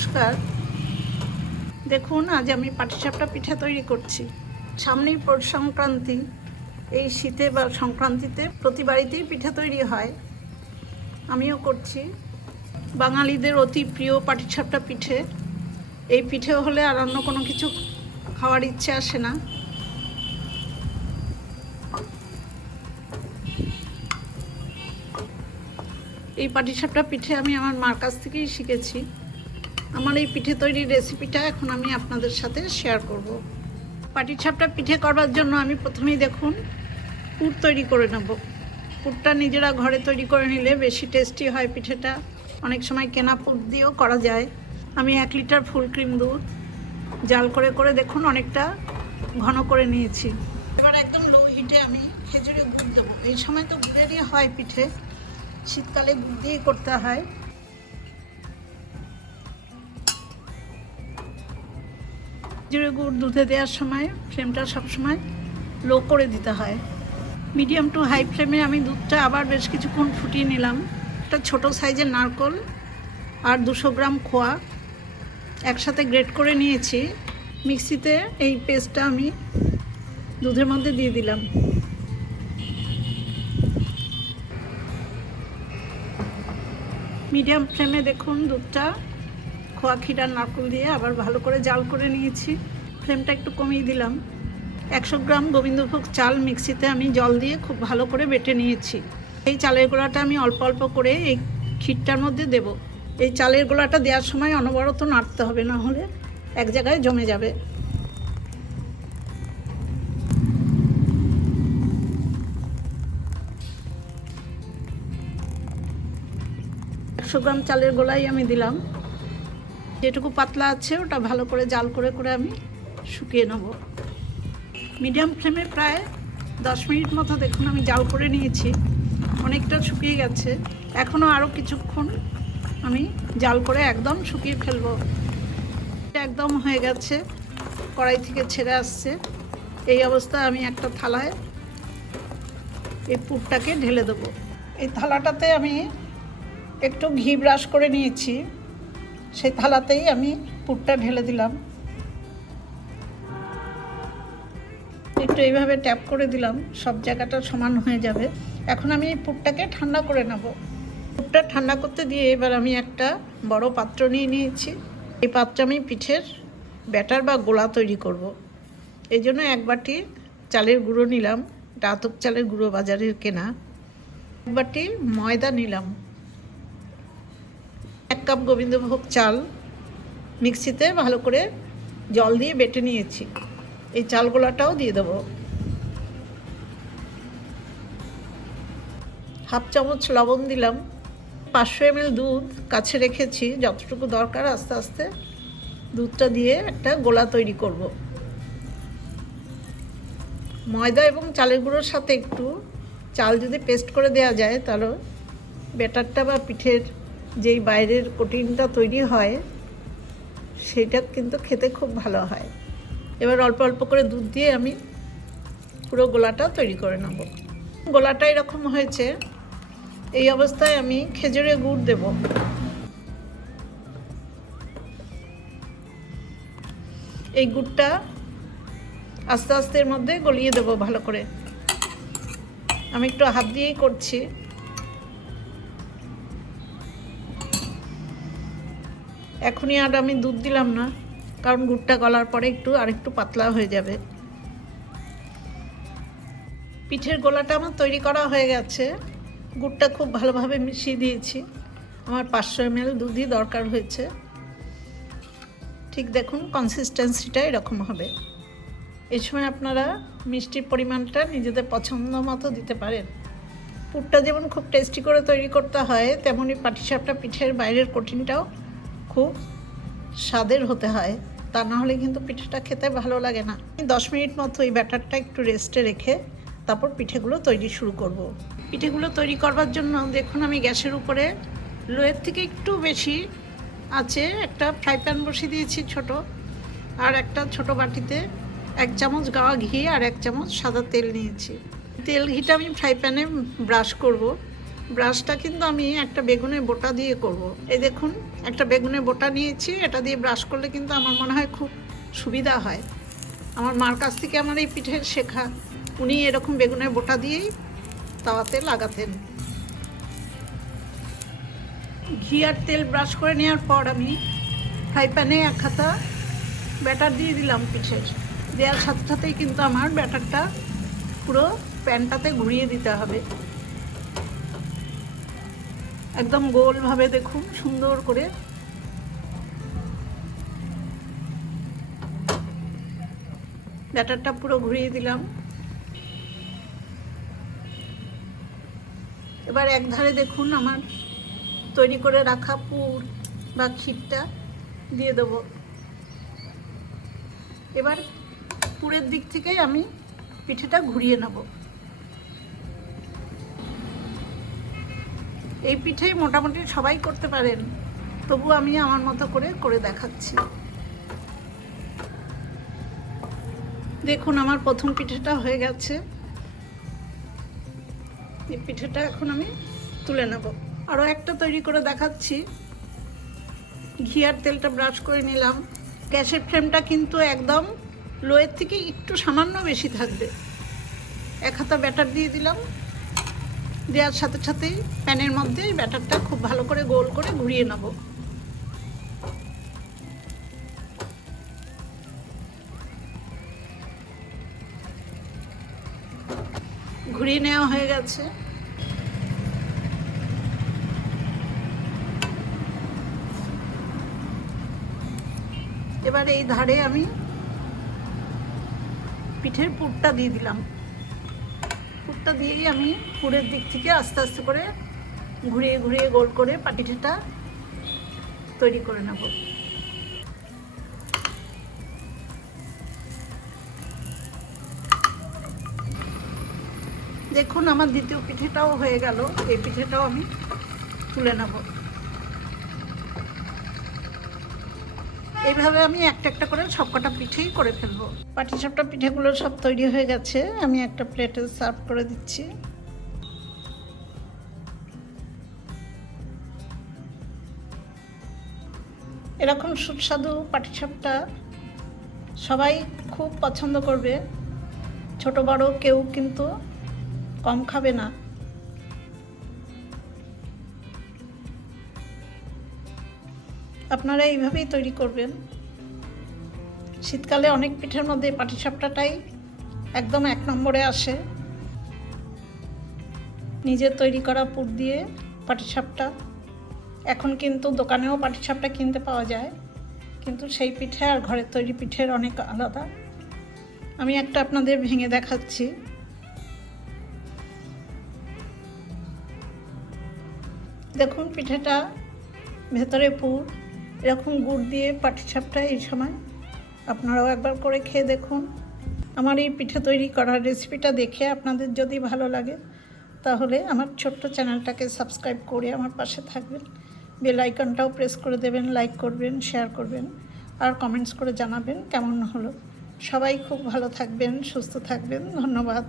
নমস্কার। দেখুন, আজ আমি পাটিসাপটা পিঠা তৈরি করছি। সামনেই পৌষ সংক্রান্তি। এই শীতে বা সংক্রান্তিতে প্রতি বাড়িতেই পিঠা তৈরি হয়, আমিও করছি। বাঙালিদের অতি প্রিয় পাটিসাপটা পিঠে। এই পিঠে হলে আর অন্য কোনো কিছু খাওয়ার ইচ্ছে আসে না। এই পাটিসাপটা পিঠে আমি আমার মার কাছ থেকেই শিখেছি। আমার এই পিঠে তৈরির রেসিপিটা এখন আমি আপনাদের সাথে শেয়ার করব। পাটিসাপটা পিঠে করবার জন্য আমি প্রথমেই দেখুন পুর তৈরি করে নেব। পুরটা নিজেরা ঘরে তৈরি করে নিলে বেশি টেস্টি হয় পিঠেটা। অনেক সময় কেনা পুর দিয়েও করা যায়। আমি 1 লিটার ফুল ক্রিম দুধ জাল করে করে দেখুন অনেকটা ঘন করে নিয়েছি। এবার একদম লো হিটে আমি খেজুরে গুড় দেবো। এই সময় তো গুড়েরই হয় পিঠে, শীতকালে গুড় দিয়েই করতে হয়। খেজুরের গুড় দুধে দেওয়ার সময় ফ্লেমটা সবসময় লো করে দিতে হয়। মিডিয়াম টু হাই ফ্লেমে আমি দুধটা আবার বেশ কিছুক্ষণ ফুটিয়ে নিলাম। একটা ছোট সাইজের নারকেল আর 200 গ্রাম খোয়া একসাথে গ্রেট করে নিয়েছি। মিক্সিতে এই পেস্টটা আমি দুধের মধ্যে দিয়ে দিলাম। মিডিয়াম ফ্লেমে দেখুন দুধটা খোয়া ক্ষীর আর নারকেল দিয়ে আবার ভালো করে জাল করে নিয়েছি। ফ্লেমটা একটু কমিয়ে দিলাম। 100 গ্রাম গোবিন্দভোগ চাল মিক্সিতে আমি জল দিয়ে খুব ভালো করে বেটে নিয়েছি। এই চালের গোলাটা আমি অল্প অল্প করে এই ক্ষীরটার মধ্যে দেব। এই চালের গোলাটা দেওয়ার সময় অনবরত নাড়তে হবে, না হলে এক জায়গায় জমে যাবে। গ্রাম চালের গোলাই আমি দিলাম। যেটুকু পাতলা আছে ওটা ভালো করে জাল করে করে আমি শুকিয়ে নেব। মিডিয়াম ফ্লেমে প্রায় 10 মিনিট মতো দেখুন আমি জাল করে নিয়েছি। অনেকটা শুকিয়ে গেছে। এখনও আরও কিছুক্ষণ আমি জাল করে একদম শুকিয়ে ফেলবো। একদম হয়ে গেছে, কড়াই থেকে ছেড়ে আসছে। এই অবস্থায় আমি একটা থালায় এই পুরটাকে ঢেলে দেবো। এই থালাটাতে আমি একটু ঘি ব্রাশ করে নিয়েছি, সেই থালাতেই আমি পুরটা ঢেলে দিলাম। একটু এইভাবে ট্যাপ করে দিলাম, সব জায়গাটা সমান হয়ে যাবে। এখন আমি এই পুরটাকে ঠান্ডা করে নেব। পুরটা ঠান্ডা করতে দিয়ে এবার আমি একটা বড় পাত্র নিয়ে নিয়েছি। এই পাত্রে আমি পিঠের ব্যাটার বা গোলা তৈরি করব। এই জন্য 1 বাটি চালের গুঁড়ো নিলাম, আতপ চালের গুঁড়ো বাজারের কেনা। 1 বাটি ময়দা নিলাম। 1 কাপ গোবিন্দভোগ চাল মিক্সিতে ভালো করে জল দিয়ে বেটে নিয়েছি। এই চাল গোলাটাও দিয়ে দেবো। 1/2 চামচ লবণ দিলাম। 500 ml দুধ কাছে রেখেছি, যতটুকু দরকার আস্তে আস্তে দুধটা দিয়ে একটা গোলা তৈরি করব। ময়দা এবং চালের গুঁড়োর সাথে একটু চাল যদি পেস্ট করে দেওয়া যায়, তাহলে ব্যাটারটা বা পিঠের যেই বাইরের কোটিংটা তৈরি হয় সেটা কিন্তু খেতে খুব ভালো হয়। এবার অল্প অল্প করে দুধ দিয়ে আমি পুরো গোলাটা তৈরি করে নেব। গোলাটা এরকম হয়েছে। এই অবস্থায় আমি খেজুরের গুড় দেব। এই গুড়টা আস্তে আস্তে এর মধ্যে গলিয়ে দেব ভালো করে। আমি একটু হাত দিয়েই করছি। এখনই আর আমি দুধ দিলাম না, কারণ গুড়টা গলার পরে আরেকটু পাতলা হয়ে যাবে। পিঠের গোলাটা আমার তৈরি করা হয়ে গেছে। গুড়টা খুব ভালোভাবে মিশিয়ে দিয়েছি। আমার 500 ml দুধই দরকার হয়েছে। ঠিক দেখুন কনসিস্টেন্সিটা এরকম হবে। এই সময় আপনারা মিষ্টির পরিমাণটা নিজেদের পছন্দ মতো দিতে পারেন। পুরটা যেমন খুব টেস্টি করে তৈরি করতে হয়, তেমনই পাটিসাপটা পিঠের বাইরের কোটিংটাও খুব স্বাদের হতে হয়। তা না হলে কিন্তু পিঠেটা খেতে ভালো লাগে না। 10 মিনিট মতো এই ব্যাটারটা একটু রেস্টে রেখে তারপর পিঠেগুলো তৈরি শুরু করব। পিঠেগুলো তৈরি করবার জন্য দেখুন আমি গ্যাসের উপরে লোয়ের থেকে একটু বেশি আছে একটা ফ্রাই প্যান বসিয়ে দিয়েছি ছোট। আর একটা ছোট বাটিতে 1 চামচ গাওয়া ঘি আর 1 চামচ সাদা তেল নিয়েছি। তেল ঘিটা আমি ফ্রাই প্যানে ব্রাশ করব। ব্রাশটা কিন্তু আমি একটা বেগুনের বোটা দিয়ে করব। এই দেখুন, একটা বেগুনের বোটা নিয়েছি, এটা দিয়ে ব্রাশ করলে কিন্তু আমার মনে হয় খুব সুবিধা হয়। আমার মার কাছ থেকে আমার এই পিঠের শেখা। উনি এরকম বেগুনের বোটা দিয়েই তাওয়াতে লাগাতেন। ঘি আর তেল ব্রাশ করে নেওয়ার পর আমি ফ্রাই প্যানে এক হাতা ব্যাটার দিয়ে দিলাম পিঠের। দেওয়ার সাথে সাথেই কিন্তু আমার ব্যাটারটা পুরো প্যানটাতে ঘুরিয়ে দিতে হবে, একদম গোলভাবে। দেখুন সুন্দর করে ব্যাটারটা পুরো ঘুরিয়ে দিলাম। এবার এক ধারে দেখুন আমার তৈরি করে রাখা পুর বা ক্ষীরটা দিয়ে দেবো। এবার পুরের দিক থেকেই আমি পিঠেটা ঘুরিয়ে নেব। এই পিঠে মোটামুটি সবাই করতে পারেন, তবু আমি আমার মতো করে দেখাচ্ছি। দেখুন আমার প্রথম পিঠেটা হয়ে গেছে। এই পিঠেটা এখন আমি তুলে নেব। আরও একটা তৈরি করে দেখাচ্ছি। ঘি আর তেলটা ব্রাশ করে নিলাম। গ্যাসের ফ্লেমটা কিন্তু একদম লোয়ের থেকে একটু সামান্য বেশি থাকবে। এক হাতা ব্যাটার দিয়ে দিলাম। দেওয়ার সাথে সাথেই প্যানের মধ্যে ব্যাটারটা খুব ভালো করে গোল করে ঘুরিয়ে নেব। ঘুরিয়ে নেওয়া হয়ে গেছে। এবার এই ধারে আমি পিঠের পুরটা দিয়ে দিলাম। পুরটা দিয়েই আমি পুরের দিক থেকে আস্তে আস্তে করে ঘুরিয়ে ঘুরিয়ে গোল করে পিঠেটা তৈরি করে নেব। দেখুন আমার দ্বিতীয় পিঠেটাও হয়ে গেল। এই পিঠেটাও আমি তুলে নেব। এইভাবে আমি একটা একটা করে সবকটা পিঠেই করে ফেলবো। পাটিসাপটা পিঠেগুলো সব তৈরি হয়ে গেছে। আমি একটা প্লেটে সার্ভ করে দিচ্ছি। এরকম সুস্বাদু পাটিসাপটা সবাই খুব পছন্দ করবে। ছোট বড় কেউ কিন্তু কম খাবে না। আপনারা এইভাবেই তৈরি করবেন। শীতকালে অনেক পিঠের মধ্যে পাটিসাপটাটাই একদম এক নম্বরে আসে। নিজের তৈরি করা পুর দিয়ে পাটিসাপটা। এখন কিন্তু দোকানেও পাটিসাপটা কিনতে পাওয়া যায়, কিন্তু সেই পিঠে আর ঘরের তৈরি পিঠের অনেক আলাদা। আমি একটা আপনাদের ভেঙে দেখাচ্ছি। দেখুন পিঠেটা ভেতরে পুর। এরকম গুড় দিয়ে পাটিসাপটা এই সময় আপনারাও একবার করে খেয়ে দেখুন। আমার এই পিঠে তৈরি করার রেসিপিটা দেখে আপনাদের যদি ভালো লাগে তাহলে আমার ছোট্ট চ্যানেলটাকে সাবস্ক্রাইব করে আমার পাশে থাকবেন। বেল আইকনটাও প্রেস করে দেবেন, লাইক করবেন, শেয়ার করবেন আর কমেন্টস করে জানাবেন কেমন হলো। সবাই খুব ভালো থাকবেন, সুস্থ থাকবেন। ধন্যবাদ।